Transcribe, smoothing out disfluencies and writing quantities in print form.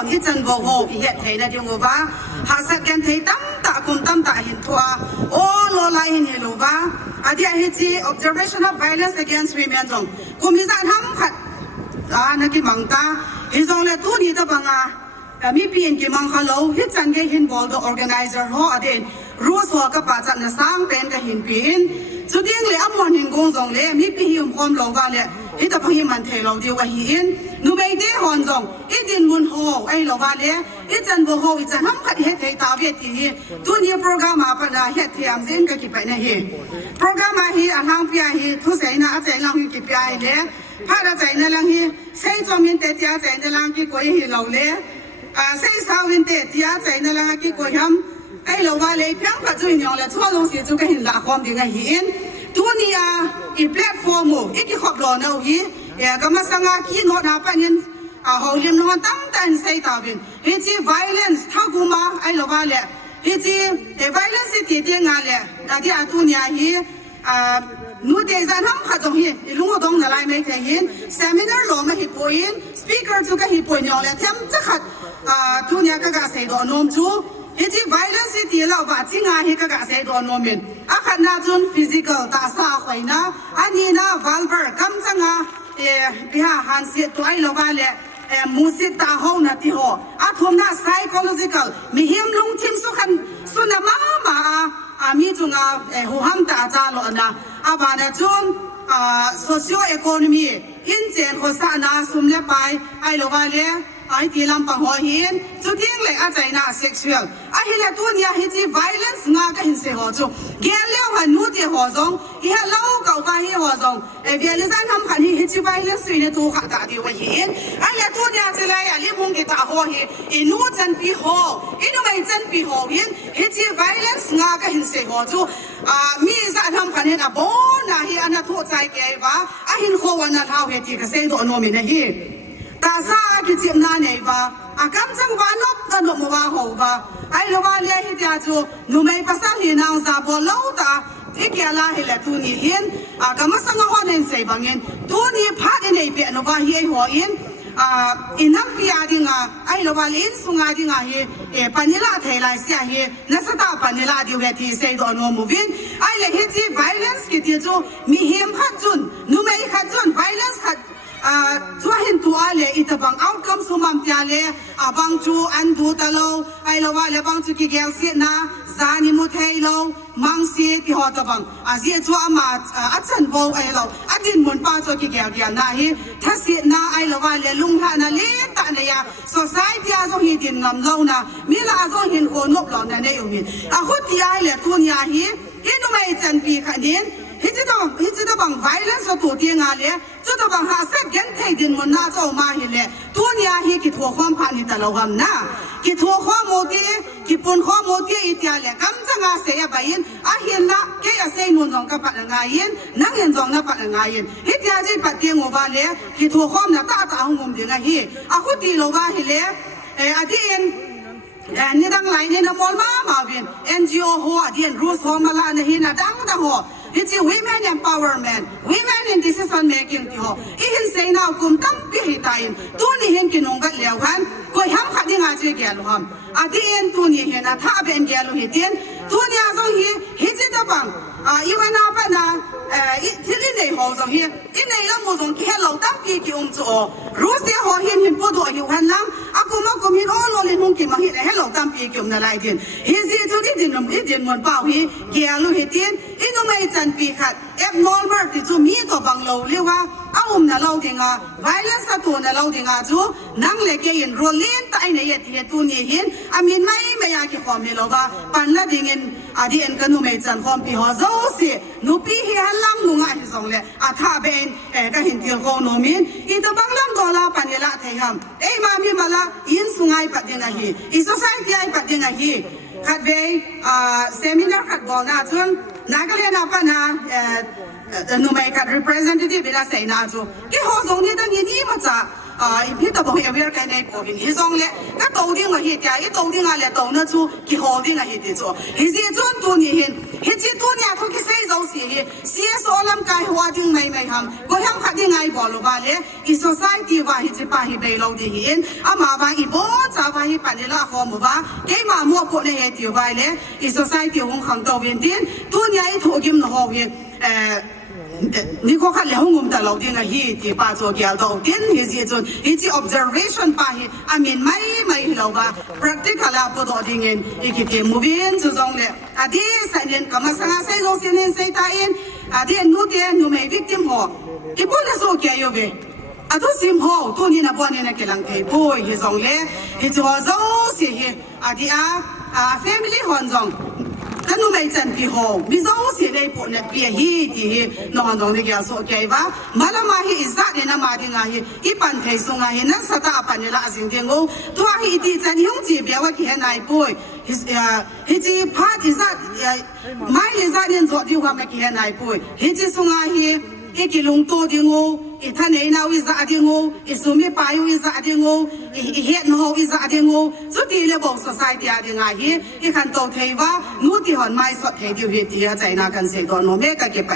อนที่จันโวโฮอีเหตุไทยนะที่งูว่าหาสักกันไทยตั้มตะกุมตั้มตะหินทัวโอ้โลลายหินลูว่าอาทิตย์ที่ observation of violence against women จงกุมที่จะทำขัดนักกิมังตาฮิจงเลตู้นี้จะบังมีเปลี่ยนกิมังฮัลโหลฮิจันเกหินบอลด์ organizer ฮออดีนรู้สัวกับปัจจัยสร้างเป็นกับหินปีนสุดที่เลยอัมมอนหินกงจงเลยมีปีหิมความโลกาเลยฮิตาพิมันเทลเดียวกับหินนูไม่ได้หอนจงอีดินมุนโฮไอโลกาเลยอีจันโบโฮอีจันน้ำขัดเฮตตาเวทีตัวนี้โปรแกรมมาปนาเฮตเทียมเส้นกับกิไปนะเฮโปรแกรมมาฮีอันทางพิอาฮีทุเสนาอาจารย์ลังฮีกิไปเลยพาราใจนั่นลังฮีเส้นจอมินเตติอาใจนั่นลังกิโกยฮีเหล่าเลยเส้นสาววินเตติอาใจนั่นลังกิโกยฮัมไอโลกาเลยเพียงปัจจุบันยังเลยทั่วโลกเสียจุกันหินละความดีกับหินตัวนี้อีแพลตฟอร์มอีกขอบหล่อเอาฮีก็มาสังอาคีโนนาปันยันเขาเรียนนอนตั้งแต่ใส่ตาวินเฮจี violence ท้ากุมาไอโลกาเลยเฮจีviolence ที่เตียงอะไรแต่ที่ตัวนี้ฮีนูเดซันทำขัดตรงนี้ลุงก็ต้องนั่นแหละไม่ใช่หิน seminar ลงมาฮิปโปอิน speaker จุกฮิปโปอินอย่างเลยที่มันจะขัดตัวนี้ก็กระใสโดนนมจูเฮจี violence ที่เราว่าจริงอ่ะฮีก็กระใสโดนนมมินอาขัดน่าจุน physical ตาสาข่อยนะอันนี้นะ vulgar คำจังอ่ะพี่ฮะฮันเสียตัวไอ้เราว่าเลยมูสิตาห้องนาทีหัวอาทุ่มน่า psychological มีหิมลุงทิมสุขันสุนัมามีจุงหัวห้ามตาจาลอนะบานาจุนsocio economy อินเจนโคสานาสุมเลไปไอโลวาเลไอที่ลำปังหัวหินจุดที่เลยอาจจะน่า sexual ไอเฮเลตัวนี้ฮิจิ violence งาก็หินเสียหัวจุเกลียวหันนูที่หัวจงอีเฮเล่าเก่าไปหัวจงเวลาจะทำขันฮิจิ violence เนี่ยตัวขัดตาดีว่าหินไอเลตัวนี้จะเลยอะไรมุงกิตาหัวหินอินูจันปีหัวอินูไม่จันปีหัวหินฮิจิ violence งาก็หินเสียหัวจุมีจะทำขันฮินบ่นะฮิอันนั้นทั่วใจแกว่าไอหินโควันนั้นเท่าเหตุที่เกษตรโนมินะฮิตาซากิจิมนาเนวาอากำจังวานบตนมวาหัวาไอโลวาเลียฮิตยาจูนุไม่ภาษาหินางซาบอลาวตาที่เกี่ยลาฮิเลตุนีหินอากำสังหัวเนนเซบังเงินตุนีพัดเนยเปียนวาฮิหัวอินอินัมพิอาดิงาไอโลวาลินสุงาดิงาฮิปันิลาเทลายเสียฮินัสตาปันิลาดิเวทีเซดอนมูวินไอเลฮิจิ violence กิติจูมีหิมขัดจุนนุไม่ขัดจุน violence ขัดช่วยเห็นตัวเลยอีตบังเอาคำสมัมเตียเลยบางจูอันดูตะโลไอละว่าเลยบางจูกิเกลเสียนะซานิมุเทโลมังเสียที่หัวตบังเสียชัวมาอัจฉริยะไอเราอดินมุนป้าจูกิเกลเดียนะฮีถ้าเสียนะไอละว่าเลยลุงฮานะเลี้ยตาเนี่ย society อาจจะหิดินงำเรานะมีละอาจจะหินโคนกเราเนี่ยอยู่มิหุ่นที่ไอเลยทุนยาฮีฮินุไม่จันปีขันดินฮิจิตบัง violence ตัวเตียงอะไรจุดบังหาเสพยันเทดินมันน่าจะมาเห็นเลยตัวนี้ฮิกิทัวความผ่านอิตาลีกันนะกิทัวความโมดีกิปุ่นความโมดีอิตาลีกำจังอาเซียไปยินอาเห็นละแกอาเซียนุนจงกับปัจจัยยินนักเห็นจงนับปัจจัยยินฮิตยาจีปัจเตียงโอวาเลยกิทัวความนับตาตาหงมเดียงฮีอาคุตีโลวาเห็นเลยอาทิเอ็นนี่ดังไหลนี่นะมอลมาวิน NGO หัวที่รูสหัวมาลาเนี่ยนะดังหัวที่ women empowerment women in decision making ที่หัวอีหินเซน่ากุมตั้มปีหิตายินตัวนี้เห็นกินงกัดเหลวกันก็ห้ามขัดยังไงเจ๊แกลูกฮัมอาทิเอ็นตัวนี้เห็นนะถ้าเป็นแกลูกเห็นตัวนี้อาจจะเห็นจิตบังอีวันนั้นเป็นนะที่นี่ในหัวจะเห็นที่ในละมุนแค่เราตั้งปีกี่จ่อรู้เสียหัวเห็นปวดหัวอยู่หันหลังอากูมากูมีโอ้โหเลยมุงกี่มาเห็นให้เราตั้งปีกี่นั่นแหละเห็นเห็นสิจุดที่ดินมันเปล่าเห็นแกลูกเห็นอีนู้ไม่จันปีขัดabnormal ที่จูมีตัวบังเราเรียกว่าเอาน่ะเราเด้งviolence ตัวน่ะเราเด้งจูนั่งเล็กยันโรลินตายในยัดที่ตัวนี้เห็นมีไม่อยากให้ความนี้เราว่าปันละเด้งดีเอ็นกันนู้ไม่จันความปีหัวเจ้าสินู้ปีเห็นลังนู้ง่ายที่สุดเลยถ้าเป็นก็เห็นที่เขาโนมินอีตัวบังลังตัวละปันละเทียมมามีมาละยินสุงายปัดยังไงอี society ปัดยังไงขัดเวseminar ขัดบอลนะจนนักเรียนปัญหานูไม่ขัด representative เวลาใส่หน้าจูที่หัวทรงนี้ตั้งยี่มาจากพี่ตัวบอกเอเวอร์กันในปวินที่ทรงเลยก็ตัวดิ้งมาเหตุการณ์ตัวดิ้งอะไรตัวนั้นจูที่หัวดิ้งอะไรเหตุจูที่จีจนตัวนี้เห็นที่ตัวนี้ทุกที่ใส่เราเสียเสียส่วนลำกายหัวดิ้งไม่ทำก็ยังขัดยังไงบอกลูกว่าเลยอี society ว่าที่จะไปให้เราดีเห็นมาว่าอีโบใจ มาฮิปันละขอมว่าเกมามัวพวกในเหตุไว้เลยอีโซไซตี้ของขังตัวเวียนดินตัวใหญ่ถูกกิมหอเวียนนี่ก็ขัดแล้วงมแต่เราดิ้งอะฮีที่ป้าตัวเกี่ยวตัวดิ้นฮีจีจนฮีจี observation ป้าฮีอามินไม่เราว่า practical แล้วพอตัวดิ้งเองอีกที่ moving จุดตรงเลยอดีตใส่เงินก็มาสังหารใส่ลงเสียเงินใส่ตาอินอดีตนู้นเดียนู้นไม่ victim หัวอีปุ่นเลยสู้เกี่ยวเว้ยอะตัวซิมหัวตัวนี้นะบ้านนี้นะกำลังเทป่วยฮีจงเลยฮีจัวจ้องเสียฮีอดีตfamily หัวจงกันนู้นไม่จันพิโฮมิจ้องเสียเลยปุ่นเนี่ยเปียฮีที่น้องตรงนี้ก็สู้เกี่ยวว่ามาละมาฮีอิสระเนี่ยนะมาดิ้งอะฮีอีปันเทสุงอะฮีนั่นสตาปันเนี่ยละสิ่งเดียวตัวฮีที่จันยงจีเบียว่าที่ไหนป่วยฮีจีพาอิสระไม่อิสระเนี่ยจอดที่ว่าไม่ที่ไหนป่วยฮีจีสุงอะฮีอีกิลุงโตดิ้งอีท่านเนี่ยนาวิสระดิ้งอีสุมีปายุวิสระดิ้งอีเฮ็ดนอวิสระดิ้งสุดที่เลยบอก society ดิ้งอะฮีอีขันโตเทว่านู้ที่หันไม่สดเทดิวเฮตีใจน่ากันเสียตัวโนเมกะเก็บไป